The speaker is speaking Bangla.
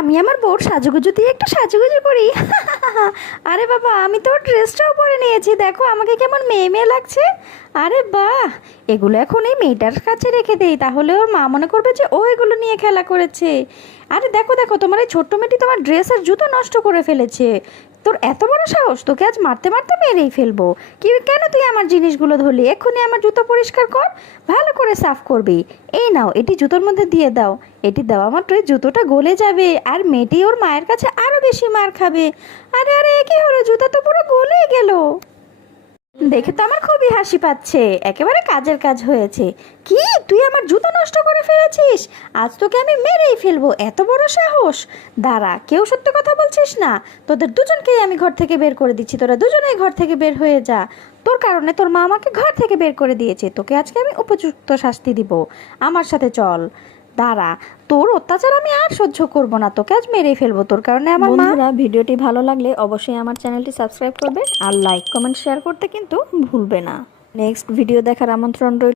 আমি আমার বউর সাজুগুজু দিয়ে একটু সাজুগুজু করি। আরে বাবা, আমি তো ড্রেসটাও পরে নিয়েছি, দেখো আমাকে কেমন মেয়ে মেয়ে লাগছে। আরে বাহ, এগুলো এখন এই মেয়েটার কাছে রেখে দেই, তাহলে ওর মা মনে করবে যে ও এগুলো নিয়ে খেলা করেছে। আরে দেখো দেখো, তোমার এই ছোট্ট মেয়েটি তোমার ড্রেস আর জুতো নষ্ট করে ফেলেছে। তোর এত বড় সাহস, তোকে আজ মারতে মারতে মেরেই ফেলবো। কি কেন তুই আমার জিনিসগুলো ধরলি? এক্ষুনি আমার জুতো পরিষ্কার কর, ভালো করে সাফ করবি। এই নাও, এটি জুতোর মধ্যে দিয়ে দাও। এটি দেওয়া মাত্রই জুতোটা গলে যাবে, আর মেয়েটি ওর মায়ের কাছে আরো বেশি মার খাবে। আরে আরে, কি হলো? জুতা তো পুরো গলেই গেল। দেখে তো আমার খুবই হাসি পাচ্ছে, একেবারে কাজের কাজ হয়েছে। কি, তুই আমার জুতো নষ্ট করে ফেলেছিস? আজ তোকে আমি মেরেই ফেলবো, এত বড় সাহস! দাঁড়া, কেউ সত্যি কথা বলছিস না। তোদের দুজনকেই আমি ঘর থেকে বের করে দিচ্ছি, তোরা দুজনেই ঘর থেকে বের হয়ে যা। তোর কারণে তোর মা আমাকে ঘর থেকে বের করে দিয়েছে, তোকে আজকে আমি উপযুক্ত শাস্তি দিব। আমার সাথে চল। দাঁড়া, তোর অত্যাচার আমি আর সহ্য করব না, তোকে আজ মেরেই ফেলবো, তোর কারণে আমার মা। বন্ধুরা, ভিডিওটি ভালো লাগলে অবশ্যই আমার চ্যানেলটি সাবস্ক্রাইব করবে আর লাইক কমেন্ট শেয়ার করতে কিন্তু ভুলবে না। নেক্সট ভিডিও দেখার আমন্ত্রণ রইল।